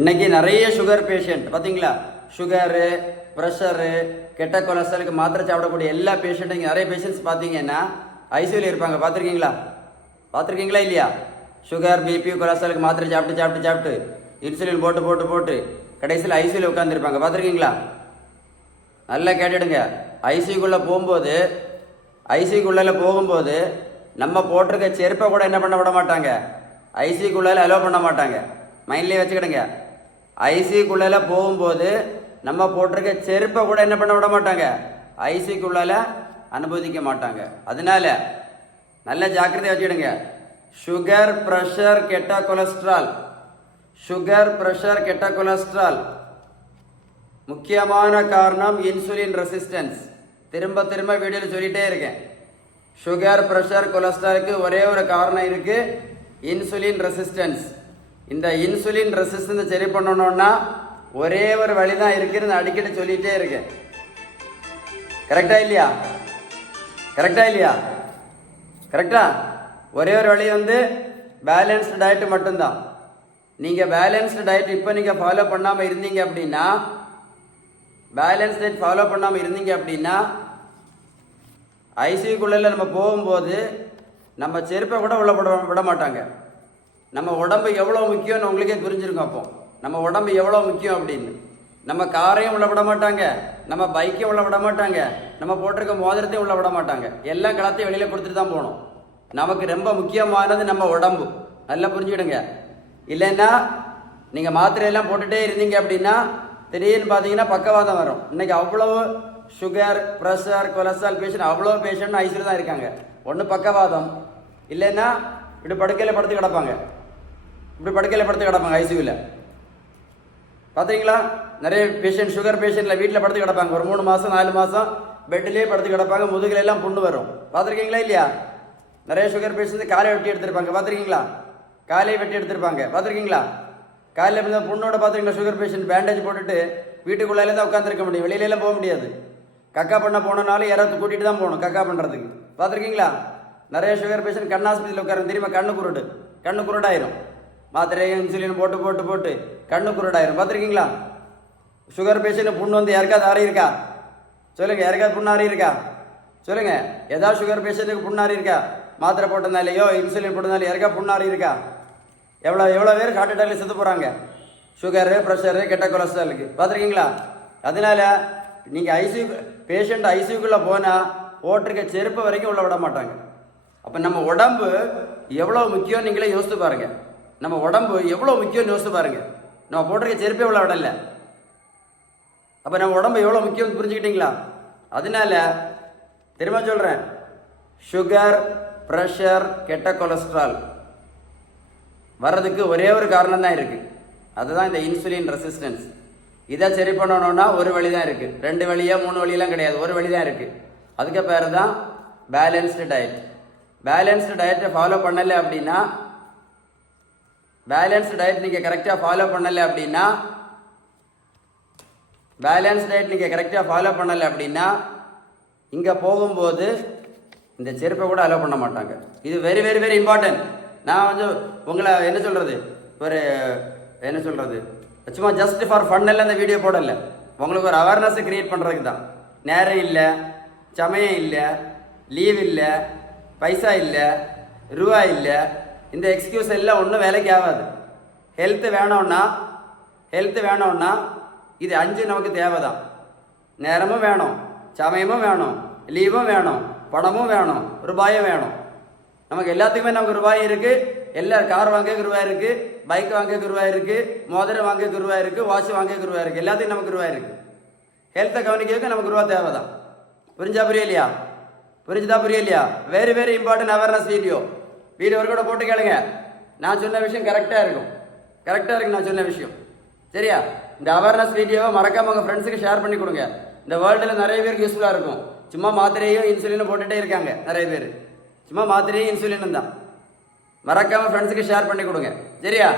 இன்னைக்கு நிறைய sugar patient பார்த்தீங்களா, சுகரு, ப்ரெஷரு, கெட்ட கொலஸ்ட்ராலுக்கு மாத்திரை சாப்பிடக்கூடிய எல்லா பேஷண்ட்டும் இங்கே நிறைய பேஷண்ட்ஸ் பார்த்தீங்கன்னா ஐசியூவில் இருப்பாங்க. பார்த்துருக்கீங்களா இல்லையா? சுகர், பிபி, கொலஸ்ட்ராலுக்கு மாத்திரை சாப்பிட்டு இன்சுலின் போட்டு கடைசியில் ஐசியூவில் உட்காந்துருப்பாங்க. பார்த்துருக்கீங்களா? நல்லா கேட்டுடுங்க. ஐசியூக்குள்ளே போகும்போது நம்ம போட்டிருக்க செருப்பை கூட என்ன பண்ண விட மாட்டாங்க, ஐசியூக்குள்ளால அலோவ் பண்ண மாட்டாங்க. மைண்ட்லேயே வச்சுக்கிடுங்க. ஐசியூக்குள்ளால போகும்போது நம்ம போட்டிருக்க செருப்பை கூட என்ன பண்ண விட மாட்டாங்க, ஐசியூக்குள்ளால அனுமதிக்க மாட்டாங்க. அதனால நல்ல ஜாக்கிரதையாக வச்சுக்கிடுங்க. சுகர், ப்ரெஷர், கெட்ட கொலஸ்ட்ரால் முக்கியமான காரணம் இன்சுலின் ரெசிஸ்டன்ஸ். திரும்ப வீடியோவில் சொல்லிட்டே இருக்கேன். சுகர், ப்ரெஷர், கொலஸ்ட்ராலுக்கு ஒரே ஒரு காரணம் இருக்கு, இன்சுலின் ரெசிஸ்டன்ஸ். இந்த இன்சுலின் ரெசிஸ்டன்ஸ் சரி பண்ணணும்னா ஒரே ஒரு வழி தான் இருக்குன்னு அடிக்கடி சொல்லிட்டே இருக்கேன். கரெக்டா இல்லையா? கரெக்டா? ஒரே ஒரு வழி பேலன்ஸ்டு டயட் மட்டும்தான். நீங்க பேலன்ஸ்டு டயட் இப்போ நீங்க ஃபாலோ பண்ணாம இருந்தீங்க அப்படின்னா ஐசியூக்குள்ள நம்ம போகும்போது நம்ம செருப்பை கூட உள்ள விட மாட்டாங்க. நம்ம உடம்பு எவ்வளோ முக்கியம்னு உங்களுக்கே புரிஞ்சிருக்கும். அப்போ நம்ம உடம்பு எவ்வளோ முக்கியம் அப்படின்னு. நம்ம காரையும் உள்ள விட மாட்டாங்க, நம்ம பைக்கையும் உள்ள விட மாட்டாங்க, நம்ம போட்டிருக்க மோதிரத்தையும் உள்ள விட மாட்டாங்க. எல்லாம் களத்தையும் வெளியில கொடுத்துட்டு தான் போகணும். நமக்கு ரொம்ப முக்கியமானது நம்ம உடம்பு. நல்லா புரிஞ்சுக்கிடுங்க. இல்லைன்னா நீங்கள் மாத்திரையெல்லாம் போட்டுகிட்டே இருந்தீங்க அப்படின்னா திடீர்னு பார்த்தீங்கன்னா பக்கவாதம் வரும். இன்னைக்கு அவ்வளவு சுகர், ப்ரெஷர், கொலஸ்ட்ரால் பேஷண்ட் அவ்வளோ பேஷண்ட் ஐசியூல தான் இருக்காங்க. ஒன்று பக்கவாதம், இல்லைன்னா இப்படி படுக்கையில் படுத்து கிடப்பாங்க ஐசியூவில். பார்த்தீங்களா? நிறைய பேஷண்ட், சுகர் பேஷண்ட்ல வீட்டில் படுத்து கிடப்பாங்க. ஒரு 3 மாதம் 4 மாதம் பெட்லேயே படுத்து கிடப்பாங்க. முதுகுல எல்லாம் புண்ணு வரும். பார்த்துருக்கீங்களா இல்லையா? நிறைய சுகர் பேஷண்ட் காலையை வெட்டி எடுத்திருப்பாங்க. பார்த்துருக்கீங்களா? பார்த்துருக்கீங்களா? காலையில் இருந்த புண்ணோட பார்த்துருக்கீங்களா? சுகர் பேஷண்ட் பேண்டேஜ் போட்டுட்டு வீட்டுக்குள்ளாலே தான் உட்காந்துருக்க முடியும், வெளியிலலாம் போக முடியாது. கக்கா பண்ண போனனாலும் யாராவது கூட்டிகிட்டு தான் போகணும் கக்கா பண்ணுறதுக்கு. பார்த்துருக்கீங்களா? நிறைய சுகர் பேஷண்ட் கண்ணாஸ்பத்திரியில் உட்கார தெரியுமா? கண்ணு குருடாயிரும். மாத்திரையை இன்சுலின் போட்டு கண்ணு குருடாயிரும். பார்த்துருக்கீங்களா? சுகர் பேஷண்ட் புண்ணு யாருக்காவது ஆறி இருக்கா சொல்லுங்க? யாருக்காவது புண்ணு ஆறி இருக்கா சொல்லுங்க? ஏதாவது சுகர் பேஷண்ட்டுக்கு புண்ணு ஆறி இருக்கா? மாத்திரை போட்டதுனாலையோ இன்சுலின் போட்டதுனால யாருக்கா புண்ணு ஆறி இருக்கா? எவ்வளோ பேர் ஹார்ட் அட்டாக்ல செத்து போகிறாங்க, சுகரு, ப்ரெஷரு, கெட்ட கொலஸ்ட்ராலுக்கு. பார்த்துருக்கீங்களா? அதனால நீங்கள் ஐசியூக்குள்ளே போனால் போட்டிருக்க செருப்பு வரைக்கும் உள்ள விட மாட்டாங்க. அப்போ நம்ம உடம்பு எவ்வளோ முக்கியம் நீங்களே யோசித்து பாருங்க. நம்ம போட்டிருக்க செருப்பே உள்ள விடல. அப்போ நம்ம உடம்பு எவ்வளோ முக்கியம் புரிஞ்சுக்கிட்டீங்களா? அதனால திரும்ப சொல்கிறேன், சுகர், ப்ரெஷர், கெட்ட கொலஸ்ட்ரால் வர்றதுக்கு ஒரே ஒரு காரணம் தான் இருக்குது. அதுதான் இந்த இன்சுலின் ரெசிஸ்டன்ஸ். இதை சரி பண்ணணும்னா ஒரு வழி தான் இருக்குது. 2 வழியா 3 வழியெல்லாம் கிடையாது, ஒரு வழி தான் இருக்குது. அதுக்கு பேர் தான் பேலன்ஸ்டு டயட். பேலன்ஸ்டு டயட்டை ஃபாலோ பண்ணலை அப்படின்னா, நீங்கள் கரெக்டாக ஃபாலோ பண்ணலை அப்படின்னா இங்கே போகும்போது இந்த செருப்பை கூட அலோவ் பண்ண மாட்டாங்க. இது வெரி வெரி வெரி இம்பார்ட்டன்ட். நான் உங்களை என்ன சொல்கிறது சும்மா ஜஸ்ட் ஃபார் ஃபன்னெல்லாம் இந்த வீடியோ போடலை. உங்களுக்கு ஒரு அவேர்னஸை கிரியேட் பண்ணுறதுக்கு தான். நேரம் இல்லை, சமயம் இல்லை, லீவ் இல்லை, பைசா இல்லை, ரூபா இல்லை, இந்த எக்ஸ்கியூஸ் எல்லாம் ஒன்றும் வேலைக்கு ஆகாது. ஹெல்த்து வேணும்னா இது 5 நமக்கு தேவை தான். நேரமும் வேணும், சமயமும் வேணும், லீவும் வேணும், பணமும் வேணும், ரூபாயும் வேணும். நமக்கு எல்லாத்துக்குமே நமக்கு ரூபாய் இருக்குது. கார் வாங்க ரூபாய் இருக்குது, பைக் வாங்க ரூபாய் இருக்குது, மோதிரம் வாங்க ரூபாய் இருக்குது, வாட்ச் வாங்க ரூபாய் இருக்குது. எல்லாத்துக்கும் நமக்கு ரூபாய் இருக்குது. ஹெல்த்தை கவனிக்கிறதுக்கு நமக்கு ரூபா தேவை தான். புரிஞ்சுதா புரியலையா? Very very important awareness video கூட போட்டு கேளுங்க. நான் சொன்ன விஷயம் கரெக்டாக இருக்கும் நான் சொன்ன விஷயம். சரியா? இந்த அவேர்னஸ் வீடியோவை மறக்காம உங்கள் ஃப்ரெண்ட்ஸுக்கு ஷேர் பண்ணி கொடுங்க. இந்த வேர்ல்டில் நிறைய பேருக்கு யூஸ்ஃபுல்லாக இருக்கும். சும்மா மாத்திரையும் இன்சுலினும் போட்டுகிட்டே இருக்காங்க நிறைய பேர். சும்மா மாத்திரையும் இன்சுலினும் தான். மறக்காம ஃப்ரெண்ட்ஸுக்கு ஷேர் பண்ணி கொடுங்க. சரியா?